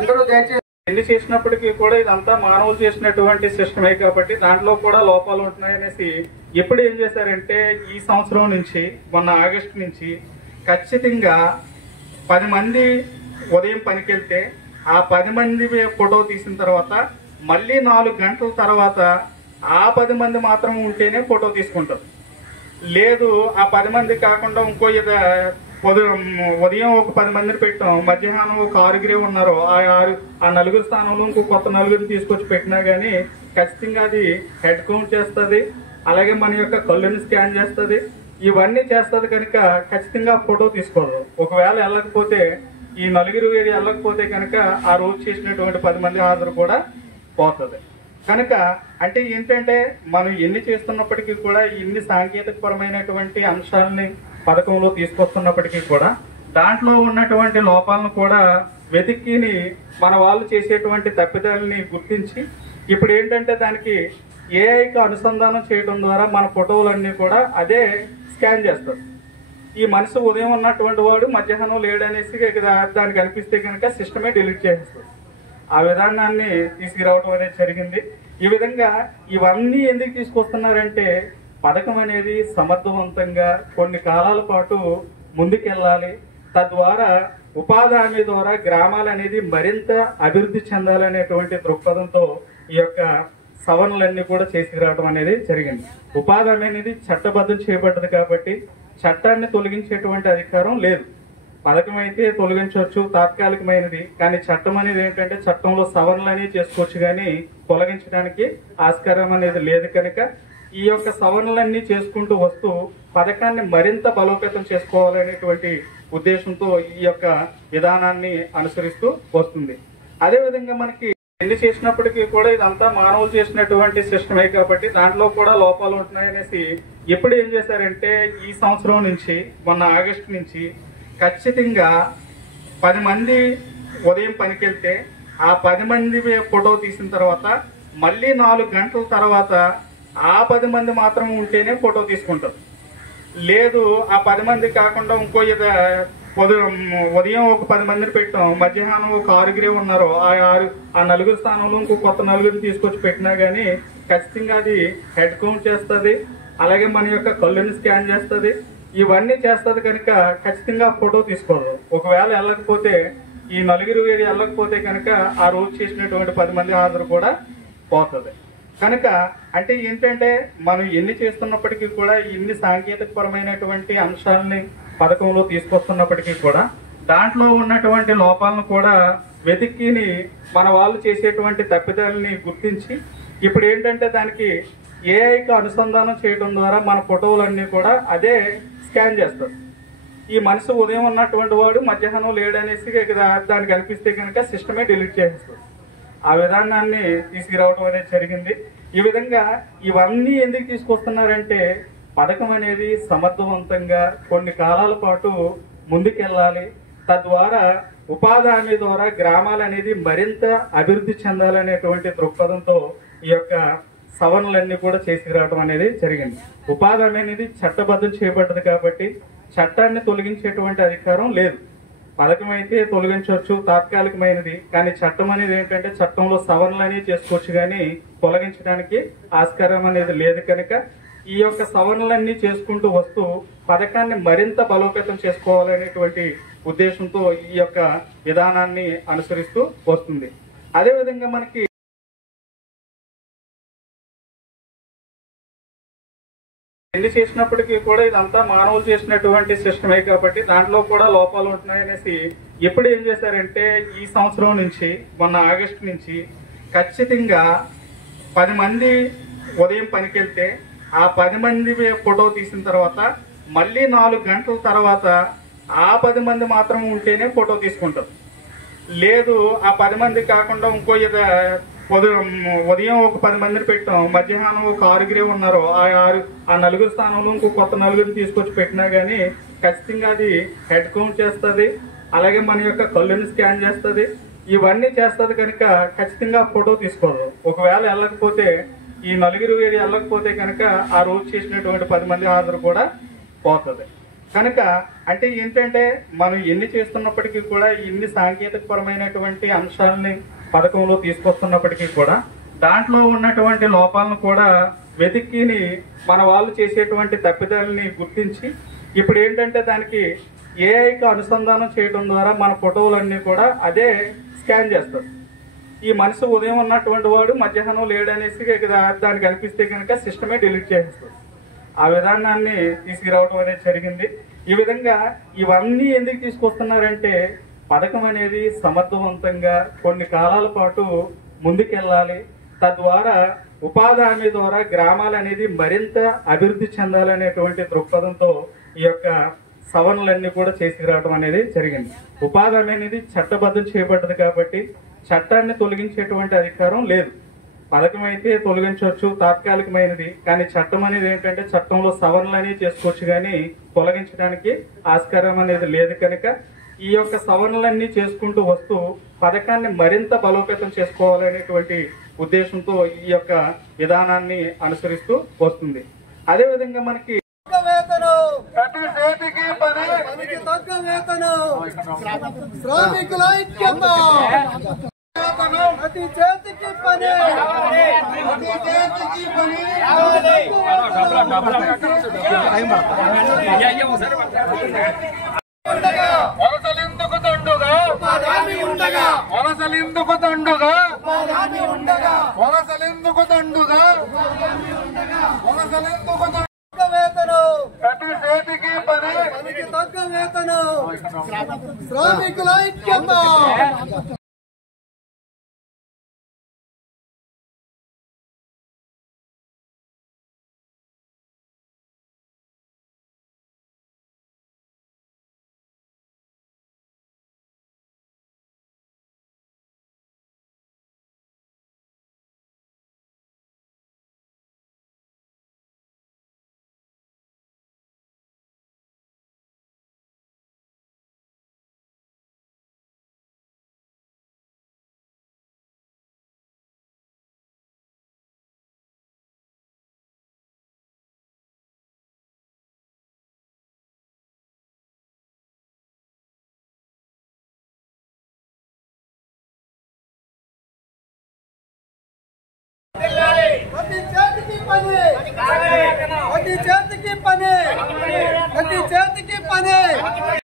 అందరూ దయచేసి ఎన్ని చేసినప్పటికీ కూడా ఇదంతా మానవులు చేసినటువంటి సిస్టమే కాబట్టి దాంట్లో కూడా లోపాలు ఉంటున్నాయనేసి ఎప్పుడు ఏం చేశారంటే ఈ సంవత్సరం నుంచి మొన్న ఆగస్టు నుంచి ఖచ్చితంగా 10 మంది ఉదయం పనికి వెళ్తే ఆ 10 మంది ఫోటో తీసిన తర్వాత మళ్ళీ 4 గంటల తర్వాత ఆ 10 మంది మాత్రం ఉంటేనే ఫోటో తీసుకుంటారు. లేదు ఆ 10 మంది కాకుండా ఇంకో ఉదయం ఒక 10 మందిని పెట్టాం, మధ్యాహ్నం ఒక 6 ఉన్నారు, ఆ 4 స్థానంలో ఇంకో కొత్త 4 తీసుకొచ్చి పెట్టినా కానీ ఖచ్చితంగా అది హెడ్ కౌంట్ చేస్తుంది. అలాగే మన యొక్క కళ్ళుని స్కాన్ చేస్తుంది, ఇవన్నీ చేస్తుంది. కనుక ఖచ్చితంగా ఫోటో తీసుకోదు. ఒకవేళ వెళ్ళకపోతే ఈ 4 వెళ్ళకపోతే కనుక ఆ రోజు చేసినటువంటి 10 మంది హాజరు కూడా పోతుంది. కనుక అంటే ఏంటంటే మనం ఎన్ని చేస్తున్నప్పటికీ కూడా ఇన్ని సాంకేతికపరమైనటువంటి అంశాలని పథకంలో తీసుకొస్తున్నప్పటికీ కూడా దాంట్లో ఉన్నటువంటి లోపాలను కూడా వెతికిని మన వాళ్ళు చేసేటువంటి తప్పిదాలని గుర్తించి ఇప్పుడు ఏంటంటే దానికి ఏఐకి అనుసంధానం చేయడం ద్వారా మన ఫోటోలన్నీ కూడా అదే స్కాన్ చేస్తారు. ఈ మనిషి ఉదయం ఉన్నటువంటి వాడు మధ్యాహ్నం లేడు అనేసి దానికి అనిపిస్తే కనుక సిస్టమే డిలీట్ చేసేస్తుంది. ఆ విధానాన్ని తీసుకురావడం అనేది జరిగింది. ఈ విధంగా ఇవన్నీ ఎందుకు తీసుకొస్తున్నారంటే పథకం అనేది సమర్థవంతంగా కొన్ని కాలాల పాటు ముందుకెళ్ళాలి, తద్వారా ఉపాధి హామీ ద్వారా గ్రామాలు అనేది మరింత అభివృద్ధి చెందాలనేటువంటి దృక్పథంతో ఈ యొక్క సవరణలన్నీ కూడా చేసుకురావడం అనేది జరిగింది. ఉపాధి హామీ అనేది చట్టబద్ధం చేయబడ్డది కాబట్టి చట్టాన్ని తొలగించేటువంటి అధికారం లేదు. పథకం అయితే తొలగించవచ్చు, తాత్కాలికమైనది. కానీ చట్టం అనేది ఏంటంటే చట్టంలో సవరణలు అనేవి చేసుకోవచ్చు కానీ తొలగించడానికి ఆస్కారం అనేది లేదు. కనుక ఈ యొక్క సవరణలన్నీ చేసుకుంటూ వస్తూ పథకాన్ని మరింత బలోపేతం చేసుకోవాలనేటువంటి ఉద్దేశంతో ఈ యొక్క విధానాన్ని అనుసరిస్తూ వస్తుంది. అదేవిధంగా మనకి ఎన్ని చేసినప్పటికీ కూడా ఇదంతా మానవులు చేసినటువంటి సిస్టమే కాబట్టి దాంట్లో కూడా లోపాలు ఉంటున్నాయనేసి ఎప్పుడు ఏం చేశారంటే ఈ సంవత్సరం నుంచి మొన్న ఆగస్టు నుంచి ఖచ్చితంగా 10 మంది ఉదయం పనికి వెళ్తే ఆ 10 మంది ఫోటో తీసిన తర్వాత మళ్ళీ 4 గంటల తర్వాత ఆ 10 మంది మాత్రం ఉంటేనే ఫోటో తీసుకుంటారు. లేదు ఆ 10 మంది కాకుండా ఇంకో ఉదయం ఒక 10 మందిని పెట్టాం, మధ్యాహ్నం ఒక 6 ఉన్నారు, ఆ 4 స్థానంలో ఇంకో కొత్త 4 తీసుకొచ్చి పెట్టినా కానీ ఖచ్చితంగా అది హెడ్ కౌంట్ చేస్తుంది. అలాగే మన యొక్క కళ్ళుని స్కాన్ చేస్తుంది, ఇవన్నీ చేస్తుంది. కనుక ఖచ్చితంగా ఫోటో తీసుకోదు. ఒకవేళ వెళ్ళకపోతే ఈ 4 వెళ్ళకపోతే కనుక ఆ రోజు చేసినటువంటి 10 మంది హాజరు కూడా పోతుంది. కనుక అంటే ఏంటంటే మనం ఎన్ని చేస్తున్నప్పటికీ కూడా ఇన్ని సాంకేతికపరమైనటువంటి అంశాలని పథకంలో తీసుకొస్తున్నప్పటికీ కూడా దాంట్లో ఉన్నటువంటి లోపాలను కూడా వెతికిని మన వాళ్ళు చేసేటువంటి తప్పిదాలని గుర్తించి ఇప్పుడు ఏంటంటే దానికి ఏఐకి అనుసంధానం చేయడం ద్వారా మన ఫోటోలన్నీ కూడా అదే స్కాన్ చేస్తారు. ఈ మనిషి ఉదయం ఉన్నటువంటి వాడు మధ్యాహ్నం లేడు అనేసి దానికి అనిపిస్తే కనుక సిస్టమే డిలీట్ చేసేస్తుంది. ఆ విధానాన్ని తీసుకురావడం అనేది జరిగింది. ఈ విధంగా ఇవన్నీ ఎందుకు తీసుకొస్తున్నారంటే పథకం అనేది సమర్థవంతంగా కొన్ని కాలాల పాటు ముందుకెళ్ళాలి, తద్వారా ఉపాధి హామీ ద్వారా గ్రామాలు అనేది మరింత అభివృద్ధి చెందాలనేటువంటి దృక్పథంతో ఈ యొక్క సవరణలన్నీ కూడా చేసుకురావడం అనేది జరిగింది. ఉపాధి హామీ అనేది చట్టబద్ధం చేయబడ్డది కాబట్టి చట్టాన్ని తొలగించేటువంటి అధికారం లేదు. పథకం అయితే తొలగించవచ్చు, తాత్కాలికమైనది. కానీ చట్టం అనేది ఏంటంటే చట్టంలో సవరణలు అనేవి చేసుకోవచ్చు కానీ తొలగించడానికి ఆస్కారం అనేది లేదు. కనుక ఈ యొక్క సవరణలన్నీ చేసుకుంటూ వస్తూ పథకాన్ని మరింత బలోపేతం చేసుకోవాలనేటువంటి ఉద్దేశంతో ఈ యొక్క విధానాన్ని అనుసరిస్తూ వస్తుంది. అదేవిధంగా మనకి ఎన్ని చేసినప్పటికీ కూడా ఇదంతా మానవులు చేసినటువంటి సిస్టమే కాబట్టి దాంట్లో కూడా లోపాలు ఉంటున్నాయనేసి ఎప్పుడు ఏం చేశారంటే ఈ సంవత్సరం నుంచి మొన్న ఆగస్టు నుంచి ఖచ్చితంగా 10 మంది ఉదయం పనికి వెళ్తే ఆ 10 మంది ఫోటో తీసిన తర్వాత మళ్ళీ 4 గంటల తర్వాత ఆ 10 మంది మాత్రం ఉంటేనే ఫోటో తీసుకుంటారు. లేదు ఆ 10 మంది కాకుండా ఇంకో ఉదయం ఒక 10 మందిని పెట్టాం, మధ్యాహ్నం ఒక 6 ఉన్నారు, ఆ నలుగురు స్థానంలో ఇంకో కొత్త నలుగురిని తీసుకొచ్చి పెట్టినా గానీ ఖచ్చితంగా అది హెడ్ కౌంట్ చేస్తుంది. అలాగే మన యొక్క కళ్ళని స్కాన్ చేస్తుంది, ఇవన్నీ చేస్తుంది. కనుక ఖచ్చితంగా ఫోటో తీసుకోదు. ఒకవేళ వెళ్ళకపోతే ఈ నలుగురు వెళ్ళకపోతే కనుక ఆ రోజు చేసినటువంటి 10 మంది హాజరు కూడా పోతుంది. కనుక అంటే ఏంటంటే మనం ఎన్ని చేస్తున్నప్పటికీ కూడా ఇన్ని సాంకేతికపరమైనటువంటి అంశాలని పథకంలో తీసుకొస్తున్నప్పటికీ కూడా దాంట్లో ఉన్నటువంటి లోపాలను కూడా వెతికిని మన వాళ్ళు చేసేటువంటి తప్పిదాలని గుర్తించి ఇప్పుడు ఏంటంటే దానికి ఏఐకి అనుసంధానం చేయడం ద్వారా మన ఫోటోలన్నీ కూడా అదే స్కాన్ చేస్తారు. ఈ మనిషి ఉదయం ఉన్నటువంటి వాడు మధ్యాహ్నం లేడనేసి దానికి అనిపిస్తే కనుక సిస్టమే డిలీట్ చేసేస్తుంది. ఆ విధానాన్ని తీసుకురావడం అనేది జరిగింది. ఈ విధంగా ఇవన్నీ ఎందుకు తీసుకొస్తున్నారంటే పథకం అనేది సమర్థవంతంగా కొన్ని కాలాల పాటు ముందుకెళ్ళాలి, తద్వారా ఉపాధి హామీ ద్వారా గ్రామాలు అనేది మరింత అభివృద్ధి చెందాలనేటువంటి దృక్పథంతో ఈ యొక్క సవరణలన్నీ కూడా చేసుకురావడం అనేది జరిగింది. ఉపాధి హామీ అనేది చట్టబద్ధం చేయబడ్డది కాబట్టి చట్టాన్ని తొలగించేటువంటి అధికారం లేదు. పథకం అయితే తొలగించవచ్చు, తాత్కాలికమైనది. కానీ చట్టం అనేది ఏంటంటే చట్టంలో సవరణలు అనేవి చేసుకోవచ్చు కానీ తొలగించడానికి ఆస్కారం అనేది లేదు. కనుక ఈ యొక్క సవరణలన్నీ చేసుకుంటూ వస్తూ పథకాన్ని మరింత బలోపేతం చేసుకోవాలనేటువంటి ఉద్దేశంతో ఈ యొక్క విధానాన్ని అనుసరిస్తూ వస్తుంది. అదేవిధంగా మనకి శ్రామికుల ఐక్యత, ప్రతి చేతికి పని, ప్రతి చేతికి పని, వలసలెందుకు దండుగా, వలసలెందుకు దండుగా, వలసలెందుకు దండుగా, వలసలెందుకు వేతనం, ప్రతి చేతికి పని, పనికి తగ్గ వేతనం, శ్రామికుల ఐక్యత. ప్రతి చేతికి పని, ప్రతి చేతికి పని, ప్రతి చేతికి పని.